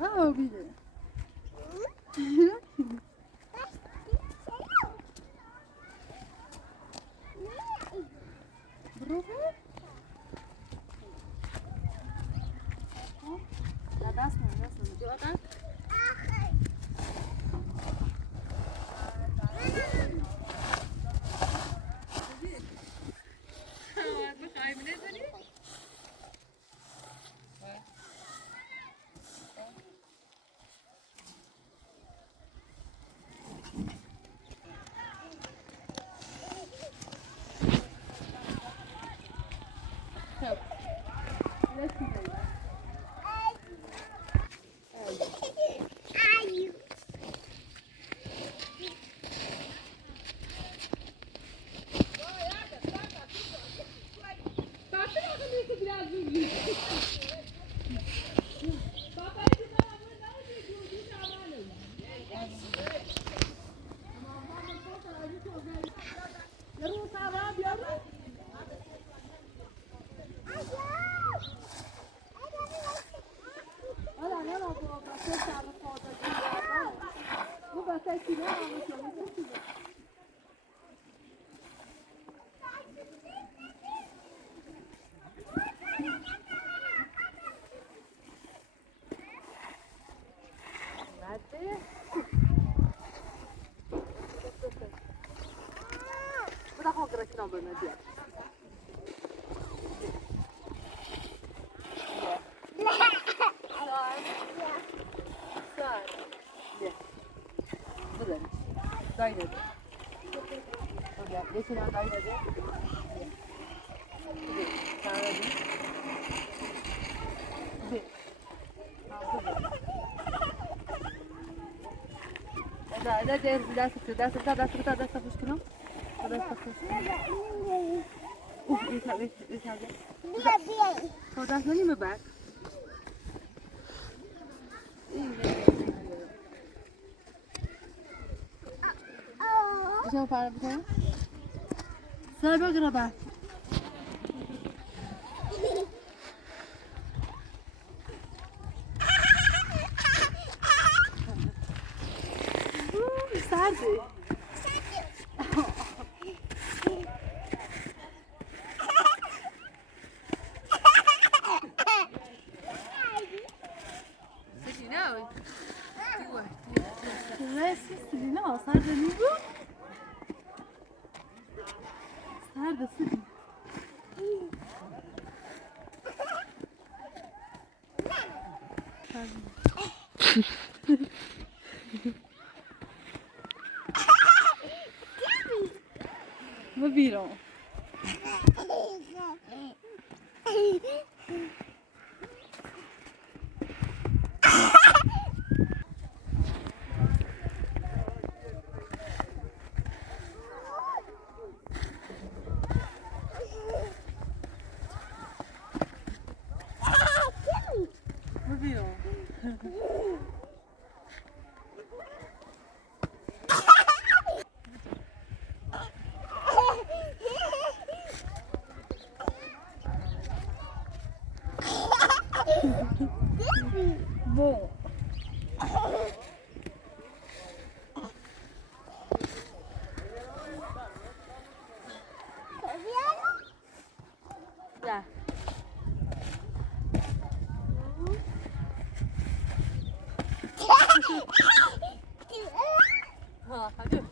ها بیده برو لا دست نه بیادن Bırak o kırıktan böyle diyor. Dayı dedi. Oraya geçinen dayı dedi. Sana dedi. ده دست خوشکنم اوه تا دست نمیمه بعد بشم فرم بکنم سر بگره بعد سرده سرده سرده نیبو سرده سرده ما بیرون Bom. Já. Hadi.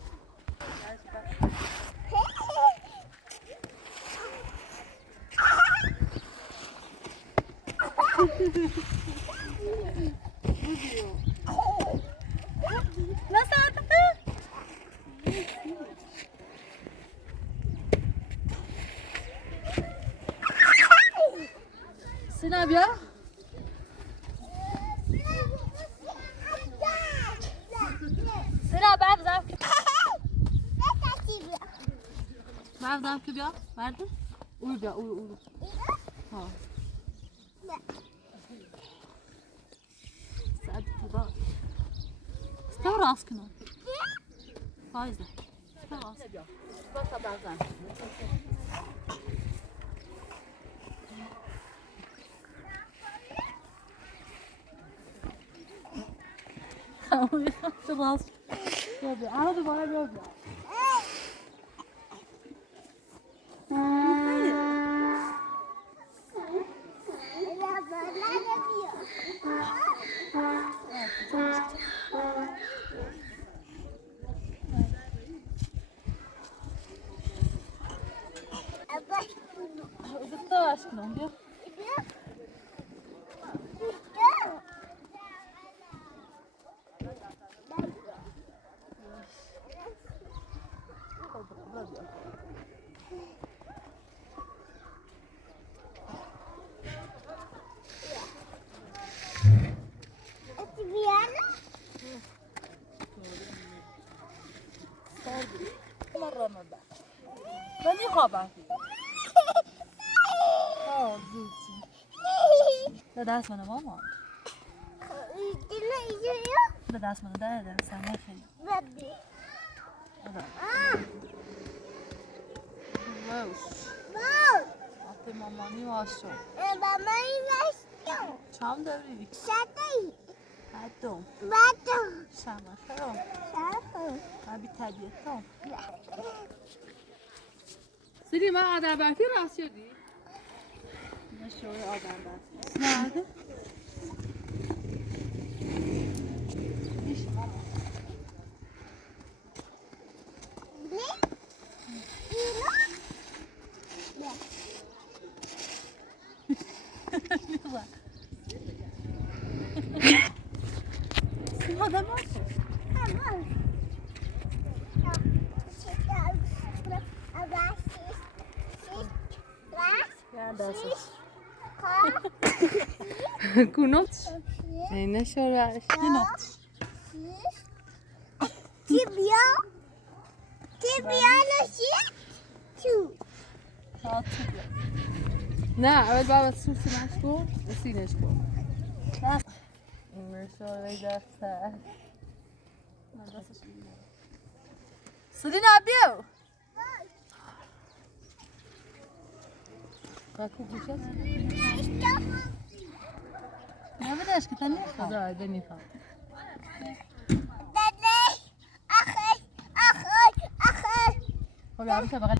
Nasıl artık? Sina bia? Sina bav zav. Bav zav ki bia? Vardı? Uy bia, uy. Ha. Saat da. Stav rast kino. Fazla. Stav rast. Bak bazen. شو راس بیا اما دوباره بیا Gıttaş kınam diyor. مرة مرة من يخابع ده دست منه ماما ده دست منه ده سنه خیلی واوش آتی مامانی واشو چام داری؟ هدوم شما خیلی عبی طبیعتم سیدی من آدم برفی راست شدی؟ نشوی آدم برفی نه آدم برفی Kunot. Ne şöyle. Kunot. Tibia نشید تو نه اول باید سوسنش کن سینش کن نه مرسوله دسته سری نبیو باکو گوشت نمیدهش که تا نمیخواد آده میخواد خب بیشه بغل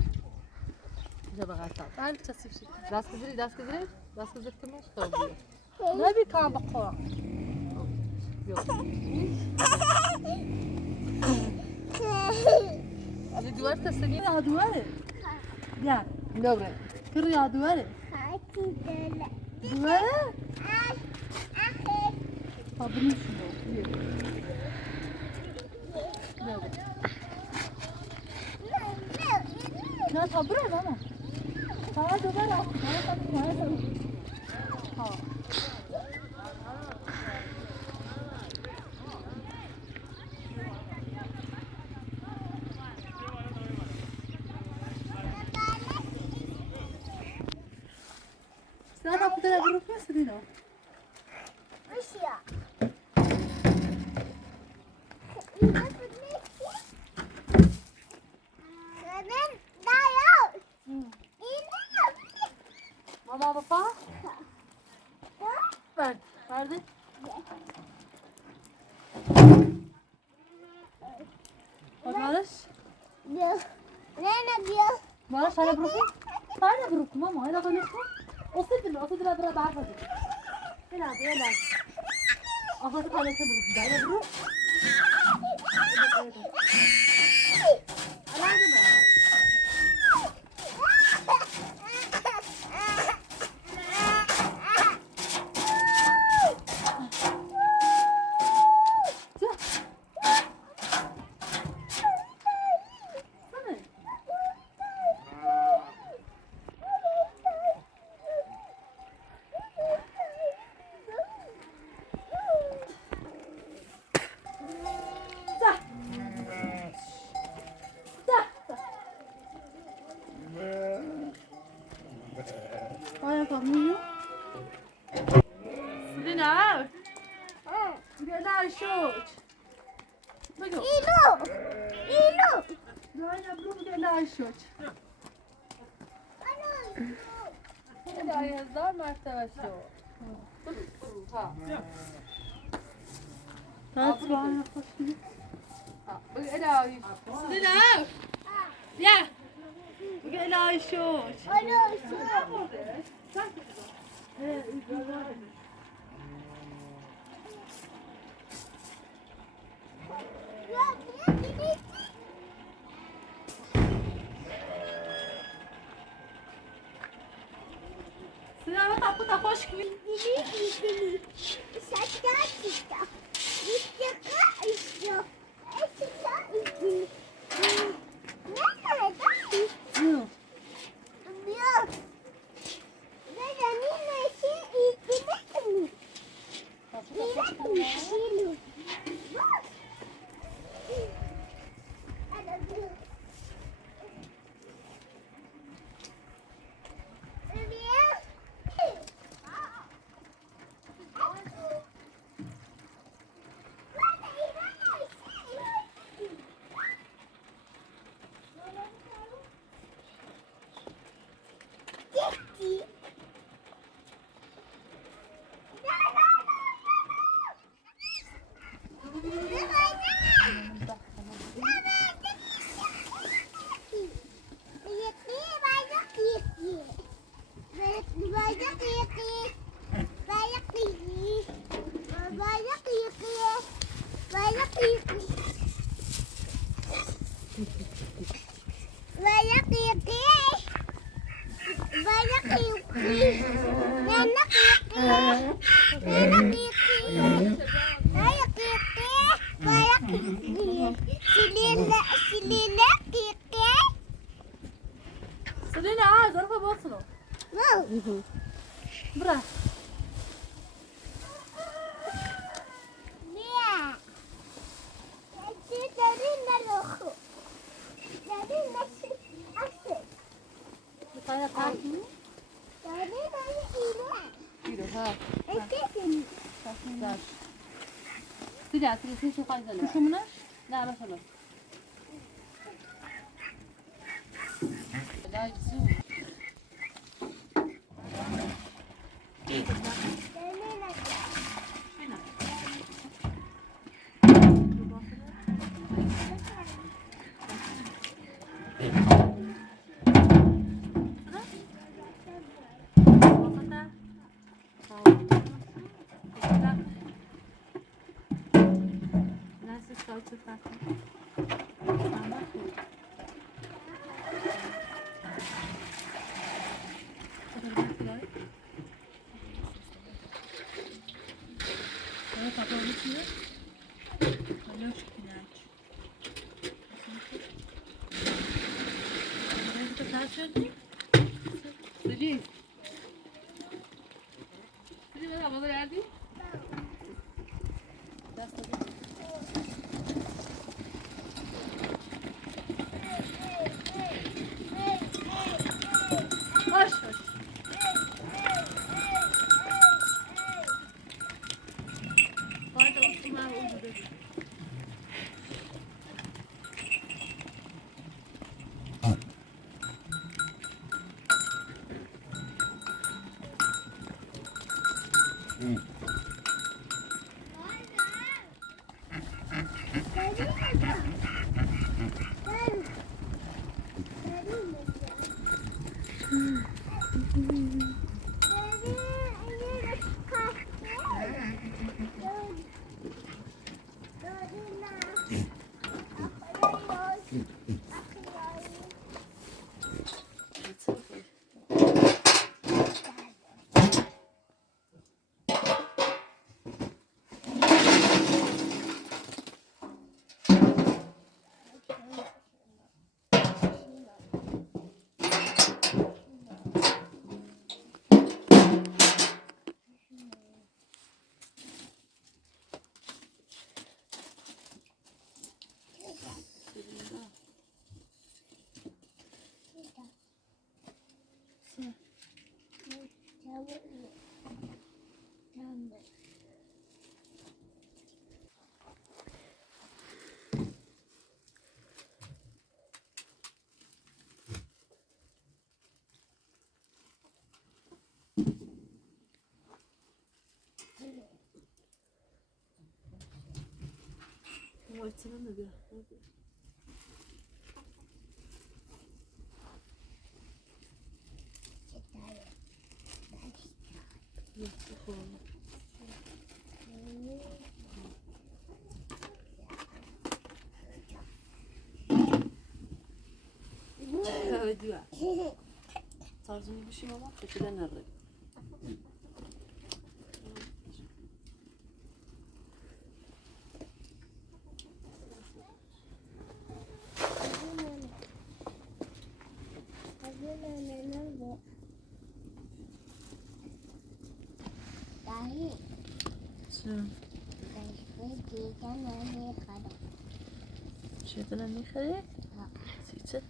بیشه بغل سب بله تصیف شد دست کذری کمش خب بیو نبی کام بقوه بیو از دوار تستگی نه دواره بیا دوباره کر یا دواره دواره خب نیست بیو نه تا برو ماما تا دوباره ها سلام خدا برو پس دیدم اشیا ماما بابا برده مالش بیا نه بیا مالش هلا بروك ماما هلا غنشكو أصدق برا بعرفه يلا أخذت على كبر دايما بروك Hadi bana hoş geldin. Ela. Sina. Ya. Ela şu. Alo, şu. Ya, bir Sina bak kapı da hoş geldin. Selena, zarfa basın o. Bırak. Bir tane takip. Yürü ha. Güzel. Sıcak, sıcak, şu fazla. Kuşu mu ne? Ne mesela? Daha güzel. Seli. Seli bana bana geldi. Hoş hoş. Fayda olsun abi ucuz. Açsana mı bir? Dua. Tarzım bir şey ama kötüden nerede? شيطان اللي خليك سيتة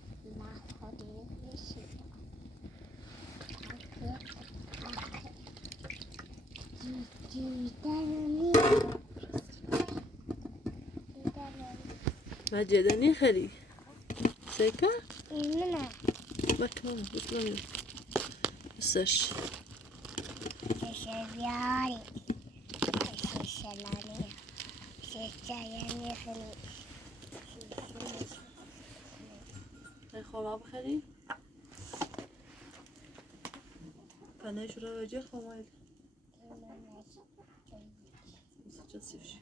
ما جدني خلي سيكا بكمل بسلامي بسش ششبياري ششلاني ششياني خلي هاي خواب خلي فناش راجع خواب مسجد سيفشي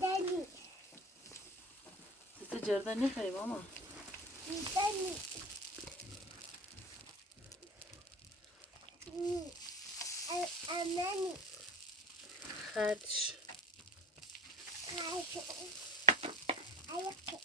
Dani. تجربة نخري ماما. Dani. Amani. خدش. Ayak.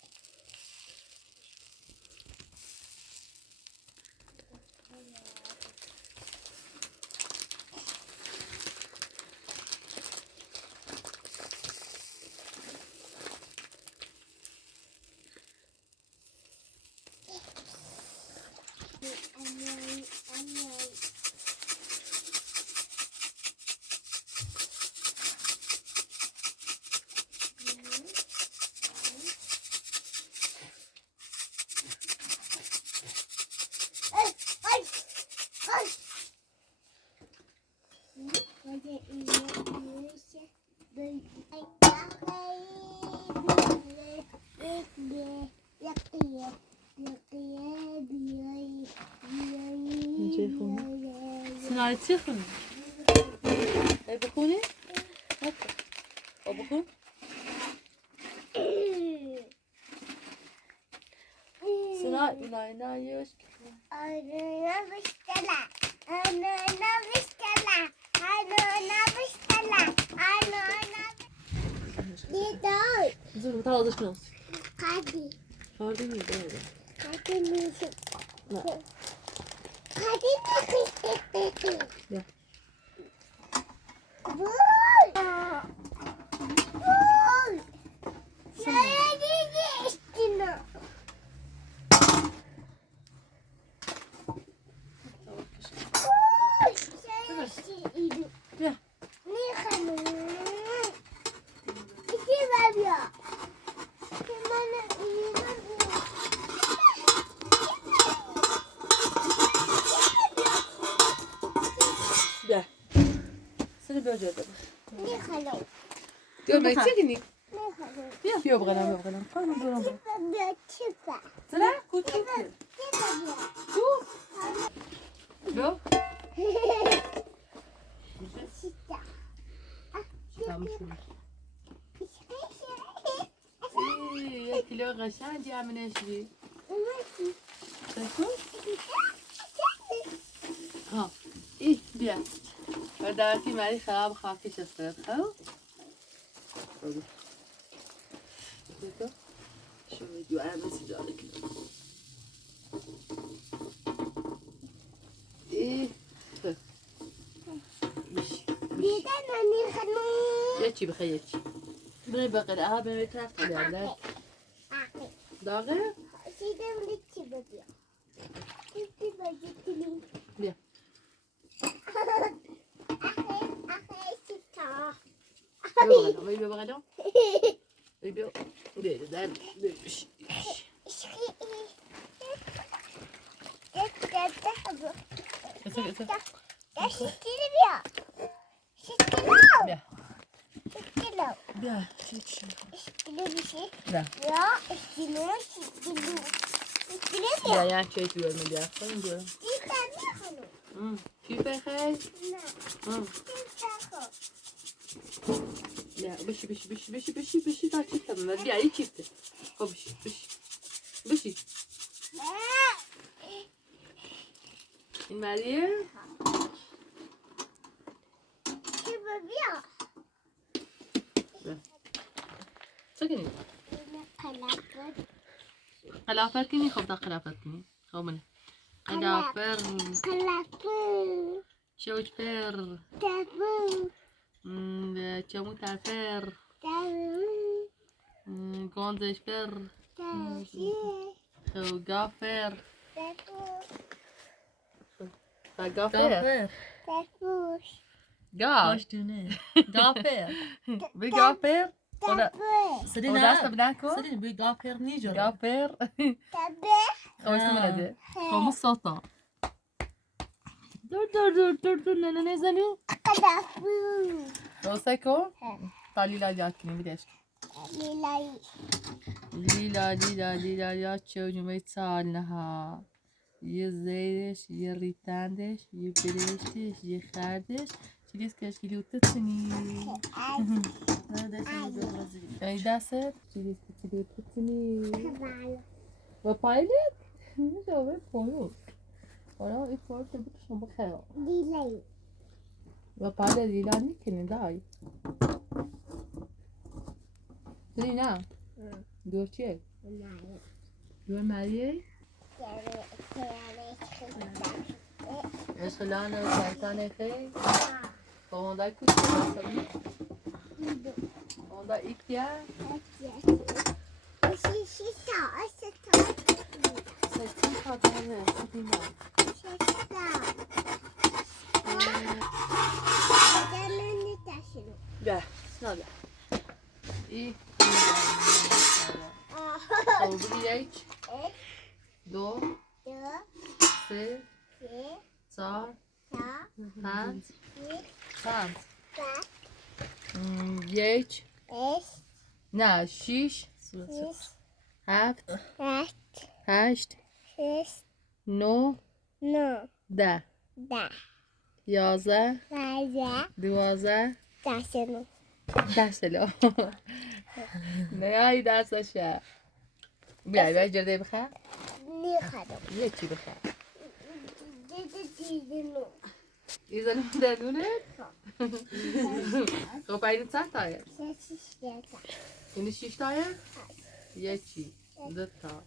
سناي تخن. أي بخوني؟ هكا. أو بخون؟ سناي بناي نايوش. أنا بشتلا. زين بتعوض إيش ناس؟ قادي. فاردين يدور. Hadi misin? Ne? Hadi misin? Ya. Vur. Vur. Nereye geçtin o? Vur. Şöyle Ya. ne kanı? İki ver ya. Bana iyi ver. Ya. Seni böyle de. Ne kanı? Görmek istedin mi? Ne kanı? Ya. Yok bakalım yok bakalım. Tamam dur ama. Çıpa çıpa. Sıra kutu. Çıpa çıpa. Dur. Yok. Çıpa. Tamam şunu. Ya kilo kaşan camine eşli. Takım. ها إيه بيا ودعتي معي خراب خافيش الصيد خلاص شو فيديو أنا بس جالك إيه مش Neden anne hanım? ياتشي بخي ياتشي بغي باقي الأها بغي تاخد على داغي Şeyden de çıpa diyor. Çıpa çıpa. بيا يبغى غدا يبغى غدا يبغى بيا دام بيا بيا بيا يا شيء تقول من بيا خلينا نقول في بخير لا بشي تا çift tabii. Bir ay çifti. O bişi. Meryem. سكني. قلافر كني خب دا قلافر كني. خب من. قلافر. شوش بير. چمو تفر. گانزش بر. خو گافر. گافر. گاف. باش دونه گافر بی گافر. سرينا ودست بناكو. سرينا بي گافر نيجر گافر. خوش تمرده. خمس ساعة. دور نه نزنی. درسته کو؟ تالیلا یاکنی میدهش. لیلا یا çocuğumu سالها یه زیرش یه ریتندش یه برشتش یه خردش چیلیز کشکیلی اوتتنی ای دسته چیلیز کشکیلی اوتتنی و پایلیت میشه به پایون حالا این پایون تو بکشم بخیرم و پایلیت لیلا میکنی دای لیلا دور چیه؟ دور مریه؟ عشقلانه و شیطانه خیلی اوندا کچه بسایی اوندا ایکیا سکن خاطره سکینا بیا سنا بیا ای oldu bir دو سه چهار پنج یک نه شیش هفت هشت نو ده یازده دوازده دستلو نه ای دستشه بیای جرده بخواه یه چی بخواه ایزنی دنونه خب اینو چند تایه؟ اینو 6 تایه؟ یکی دو تا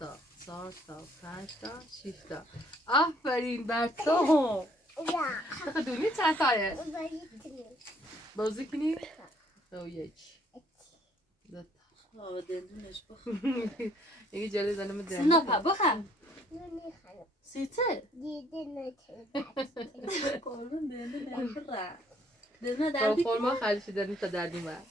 تا 4 تا 5 تا 6 تا آفرین بر تو Ja. دونی چند تایه Überlegt. بازی کنی او یک دو تا آه دندونش بخ. یکی جلوی زنم سینا دنده بخن. Nur nicht hallo. سیته. Jede Leute. قربون دندون نخورم. دندون با دردی فرما خریشی داریم تا دردی من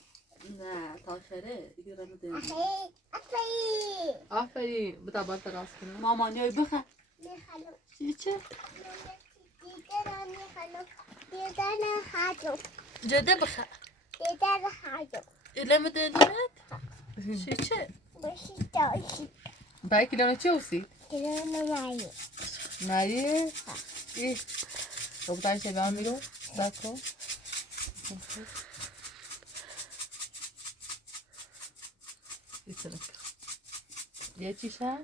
نه تاخره دیگه رم دندون. Hey, Apfel. آفرین بتا باید راست کنم مامانیای بخن. Nicht hallo. چیچه؟ Jeder nicht hallo. Jeder nicht hallo. جده بخن. Jeder nicht hallo. ایلم دندونت؟ چیچه؟ Was ist das? برای کلانه چه اوسی؟ Jeder nicht hallo. مریه؟ ای تو بتایی چه بیان میرو؟ بکن یه چیشه؟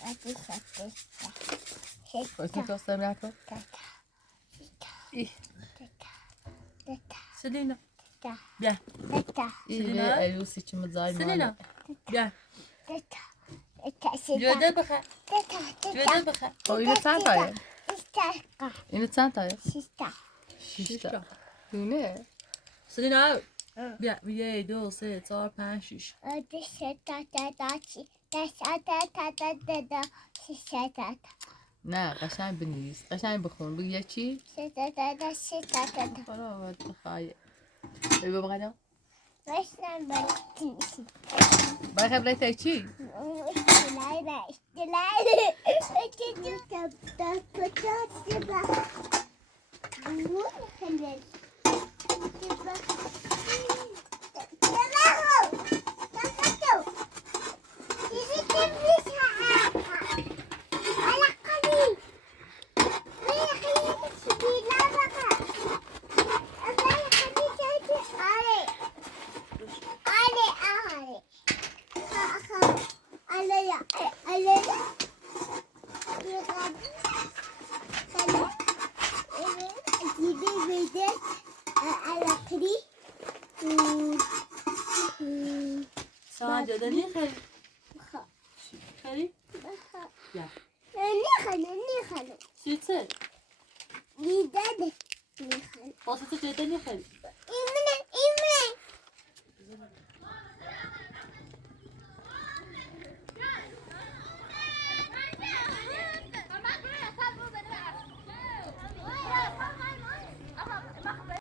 Was ist das? خواهیتون که اصلا نکن ای سلینا Da. بیا. Da. ای سلینا؟ به ایوسی چه مزای سلینا ماله بیا. Da. جده بخن. جده بخن. خب اینو چند تایه؟ Da. اینو چند تایه؟ Sista. 6 تا دونه؟ سلینا بیا 1 2 3 4 5 6 نه قشنگ بنویس قشنگ بخون بگو یه چی؟ برای آورد بخواه بگو بقیدم برای خبره تایی چی؟ ساعت جده نیخری خری؟ بیا چیچه؟ واسه تو جده نیخری